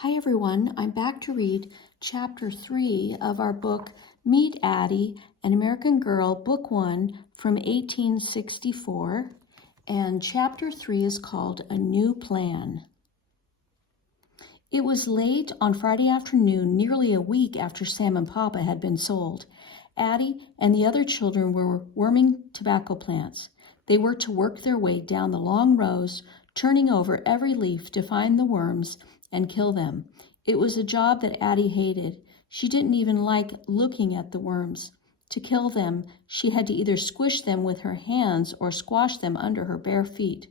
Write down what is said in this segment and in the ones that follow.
Hi everyone, I'm back to read Chapter 3 of our book, Meet Addie, an American Girl, Book 1 from 1864, and Chapter 3 is called A New Plan. It was late on Friday afternoon, nearly a week after Sam and Papa had been sold. Addie and the other children were worming tobacco plants. They were to work their way down the long rows, turning over every leaf to find the worms and kill them. It was a job that Addie hated. She didn't even like looking at the worms. To kill them, she had to either squish them with her hands or squash them under her bare feet.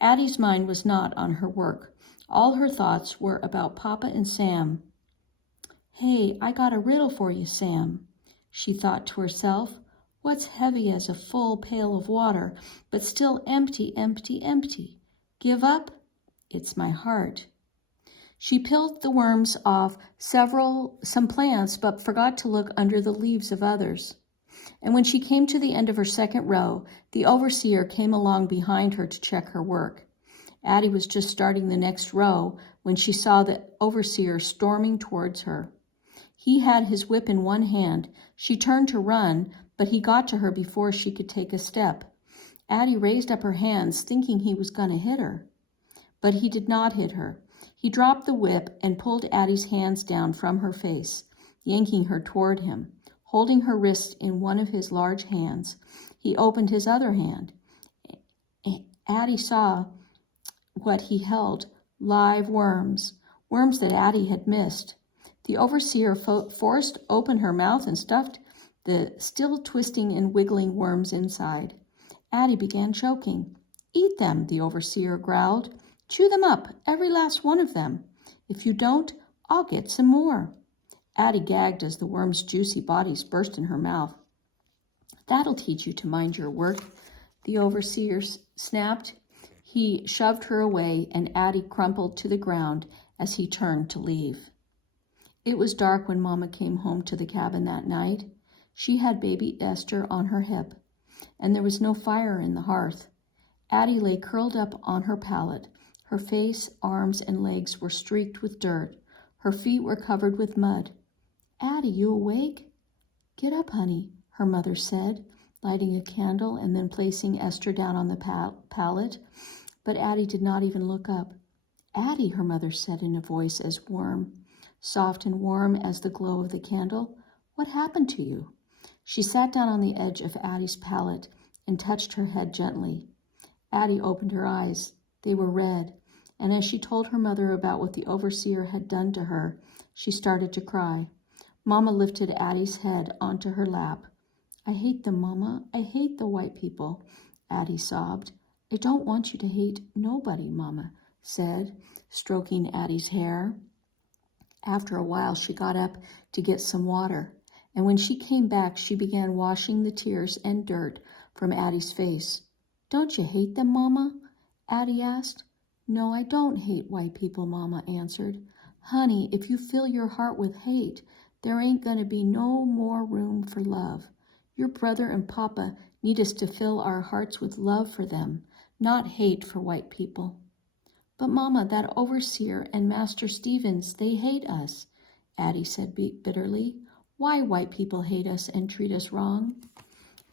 Addie's mind was not on her work. All her thoughts were about Papa and Sam. "Hey, I got a riddle for you, Sam," she thought to herself. "What's heavy as a full pail of water, but still empty, empty, empty? Give up? It's my heart." She peeled the worms off some plants, but forgot to look under the leaves of others. And when she came to the end of her second row, the overseer came along behind her to check her work. Addie was just starting the next row when she saw the overseer storming towards her. He had his whip in one hand. She turned to run, but he got to her before she could take a step. Addie raised up her hands, thinking he was going to hit her. But he did not hit her. He dropped the whip and pulled Addie's hands down from her face, yanking her toward him. Holding her wrist in one of his large hands, he opened his other hand. Addie saw what he held, live worms, worms that Addie had missed. The overseer forced open her mouth and stuffed the still twisting and wiggling worms inside. Addie began choking. "Eat them," the overseer growled. "Chew them up, every last one of them. If you don't, I'll get some more." Addie gagged as the worms' juicy bodies burst in her mouth. "That'll teach you to mind your work," the overseer snapped. He shoved her away, and Addie crumpled to the ground as he turned to leave. It was dark when Mama came home to the cabin that night. She had baby Esther on her hip, and there was no fire in the hearth. Addie lay curled up on her pallet. Her face, arms, and legs were streaked with dirt. Her feet were covered with mud. "Addie, you awake?" "Get up, honey," her mother said, lighting a candle and then placing Esther down on the pallet. But Addie did not even look up. "Addie," her mother said in a voice as soft and warm as the glow of the candle, "what happened to you?" She sat down on the edge of Addie's pallet and touched her head gently. Addie opened her eyes. They were red, and as she told her mother about what the overseer had done to her, she started to cry. Mama lifted Addie's head onto her lap. "I hate them, Mama. I hate the white people," Addie sobbed. "I don't want you to hate nobody," Mama said, stroking Addie's hair. After a while, she got up to get some water, and when she came back, she began washing the tears and dirt from Addie's face. "Don't you hate them, Mama?" Addie asked. "No, I don't hate white people," Mama answered. "Honey, if you fill your heart with hate, there ain't going to be no more room for love. Your brother and Papa need us to fill our hearts with love for them, not hate for white people." "But Mama, that overseer and Master Stevens, they hate us," Addie said bitterly. "Why white people hate us and treat us wrong?"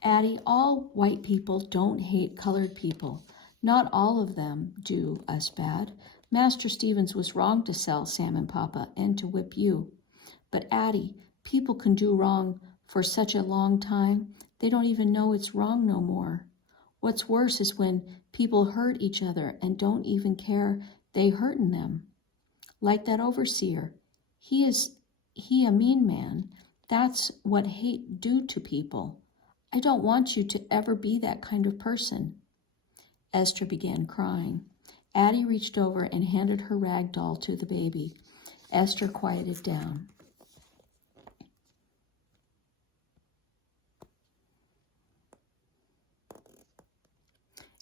"Addie, all white people don't hate colored people. Not all of them do us bad. Master Stevens was wrong to sell Sam and Papa and to whip you. But Addie, people can do wrong for such a long time, they don't even know it's wrong no more. What's worse is when people hurt each other and don't even care they hurtin' them. Like that overseer. He a mean man. That's what hate do to people. I don't want you to ever be that kind of person." Esther began crying. Addie reached over and handed her rag doll to the baby. Esther quieted down.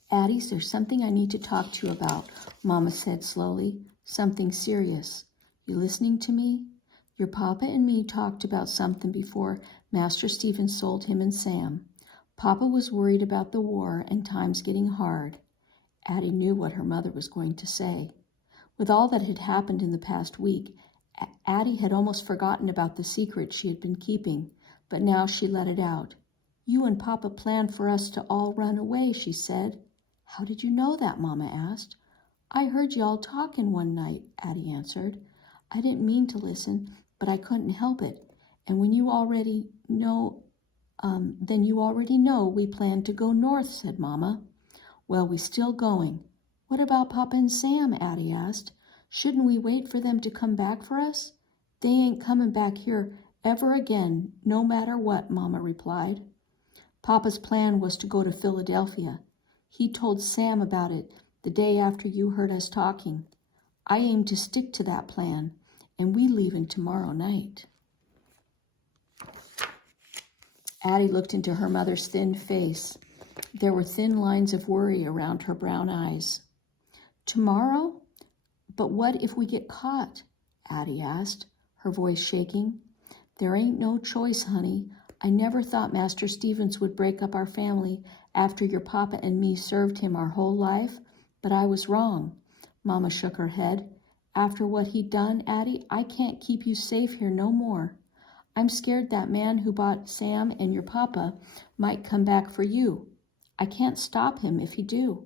"Addie, there's something I need to talk to you about," Mama said slowly. "Something serious. You listening to me? Your Papa and me talked about something before Master Stevens sold him and Sam. Papa was worried about the war and times getting hard." Addie knew what her mother was going to say. With all that had happened in the past week, Addie had almost forgotten about the secret she had been keeping, but now she let it out. "You and Papa planned for us to all run away," she said. "How did you know that?" Mama asked. "I heard you all talking one night," Addie answered. "I didn't mean to listen, but I couldn't help it. And when you already know, then you already know we plan to go north," said Mama. "Well, we still going." "What about Papa and Sam?" Addie asked. "Shouldn't we wait for them to come back for us?" "They ain't coming back here ever again, no matter what," Mama replied. "Papa's plan was to go to Philadelphia. He told Sam about it the day after you heard us talking. I aim to stick to that plan, and we leaving tomorrow night." Addie looked into her mother's thin face. There were thin lines of worry around her brown eyes. "Tomorrow? But what if we get caught?" Addie asked, her voice shaking. "There ain't no choice, honey. I never thought Master Stevens would break up our family after your papa and me served him our whole life, but I was wrong." Mama shook her head. "After what he'd done, Addie, I can't keep you safe here no more. I'm scared that man who bought Sam and your papa might come back for you. I can't stop him if he do.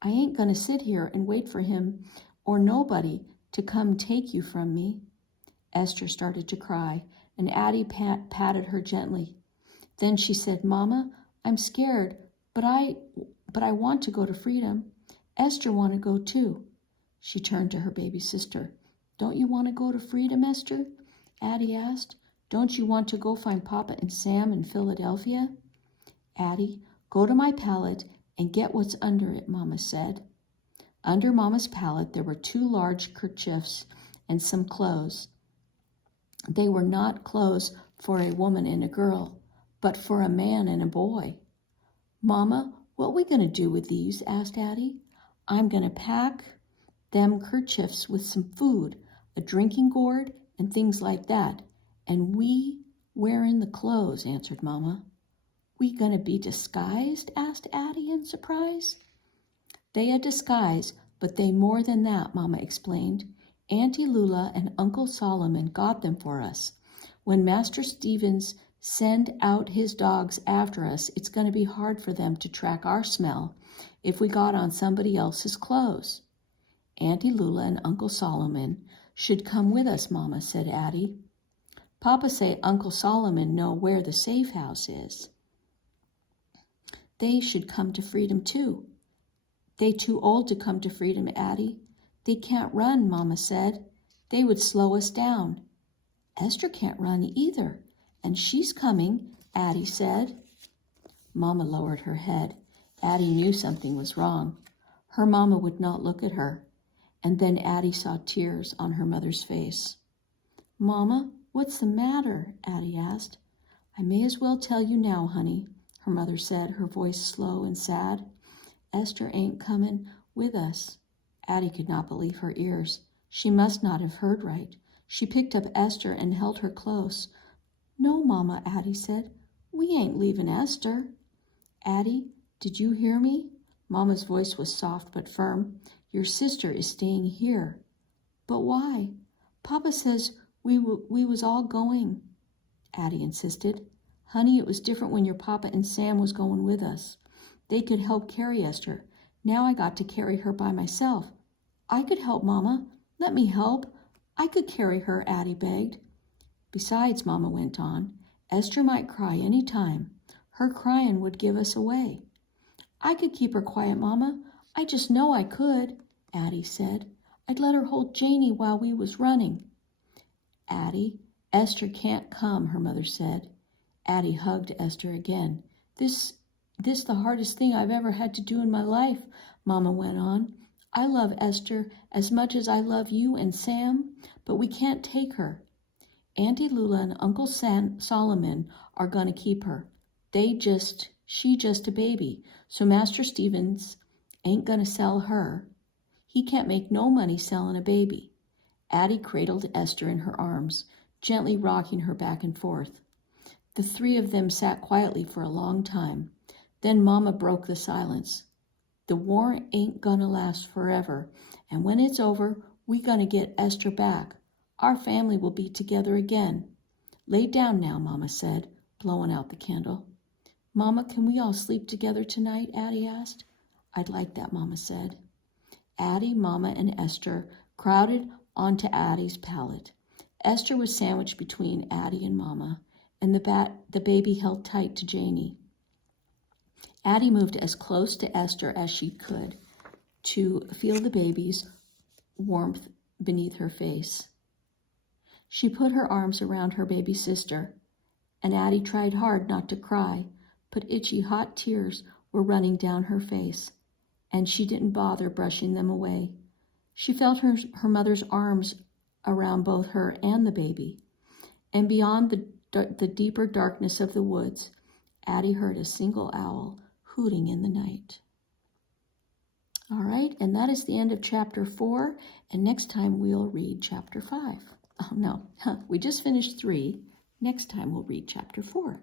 I ain't gonna sit here and wait for him or nobody to come take you from me." Esther started to cry, and Addie patted her gently. Then she said, "Mama, I'm scared, but I want to go to freedom. Esther want to go too." She turned to her baby sister. "Don't you want to go to freedom, Esther?" Addie asked. "Don't you want to go find Papa and Sam in Philadelphia?" "Addie, go to my pallet and get what's under it," Mama said. Under Mama's pallet there were 2 large kerchiefs and some clothes. They were not clothes for a woman and a girl, but for a man and a boy. "Mama, what we going to do with these?" asked Addie. "I'm going to pack them kerchiefs with some food, a drinking gourd, and things like that. And we wearing the clothes," answered Mama. "We going to be disguised?" asked Addie in surprise. "They a disguise, but they more than that," Mama explained. "Auntie Lula and Uncle Solomon got them for us. When Master Stevens send out his dogs after us, it's going to be hard for them to track our smell if we got on somebody else's clothes." "Auntie Lula and Uncle Solomon should come with us," Mama said. Addie. "Papa say Uncle Solomon know where the safe house is." "They should come to freedom too." "They too old to come to freedom, Addie. They can't run," Mama said. "They would slow us down." "Esther can't run either, and she's coming," Addie said. Mama lowered her head. Addie knew something was wrong. Her mama would not look at her, and then Addie saw tears on her mother's face. "Mama, what's the matter?" Addie asked. "I may as well tell you now, honey," her mother said, her voice slow and sad. "Esther ain't coming with us." Addie could not believe her ears. She must not have heard right. She picked up Esther and held her close. "No, Mama," Addie said. "We ain't leaving Esther." "Addie, did you hear me?" Mama's voice was soft but firm. "Your sister is staying here." "But why?" "Papa says we was all going," Addie insisted. "Honey, it was different when your papa and Sam was going with us. They could help carry Esther. Now I got to carry her by myself." "I could help, Mama. Let me help. I could carry her," Addie begged. "Besides," Mama went on, "Esther might cry any time. Her crying would give us away." "I could keep her quiet, Mama. I just know I could," Addie said. "I'd let her hold Janie while we was running." "Addie, Esther can't come," her mother said. Addie hugged Esther again. This the hardest thing I've ever had to do in my life," Mama went on. "I love Esther as much as I love you and Sam, but we can't take her. Auntie Lula and Uncle Solomon are going to keep her. She just a baby, so Master Stevens ain't going to sell her. He can't make no money selling a baby." Addie cradled Esther in her arms, gently rocking her back and forth. The 3 of them sat quietly for a long time. Then Mama broke the silence. "The war ain't gonna last forever, and when it's over, We're going to get Esther back. Our family will be together again. Lay down now, Mama said, blowing out the candle. Mama, can we all sleep together tonight? Addie asked. I'd like that, Mama said. Addie, Mama, and Esther crowded onto Addie's pallet. Esther was sandwiched between Addie and Mama, and the baby held tight to Janie. Addie moved as close to Esther as she could to feel the baby's warmth beneath her face. She put her arms around her baby sister, and Addie tried hard not to cry, but itchy hot tears were running down her face, and she didn't bother brushing them away. She felt her mother's arms around both her and the baby, and beyond the deeper darkness of the woods, Addie heard a single owl hooting in the night. All right, and that is the end of chapter 4, and next time we'll read chapter 5. Oh, no, we just finished 3. Next time we'll read chapter 4.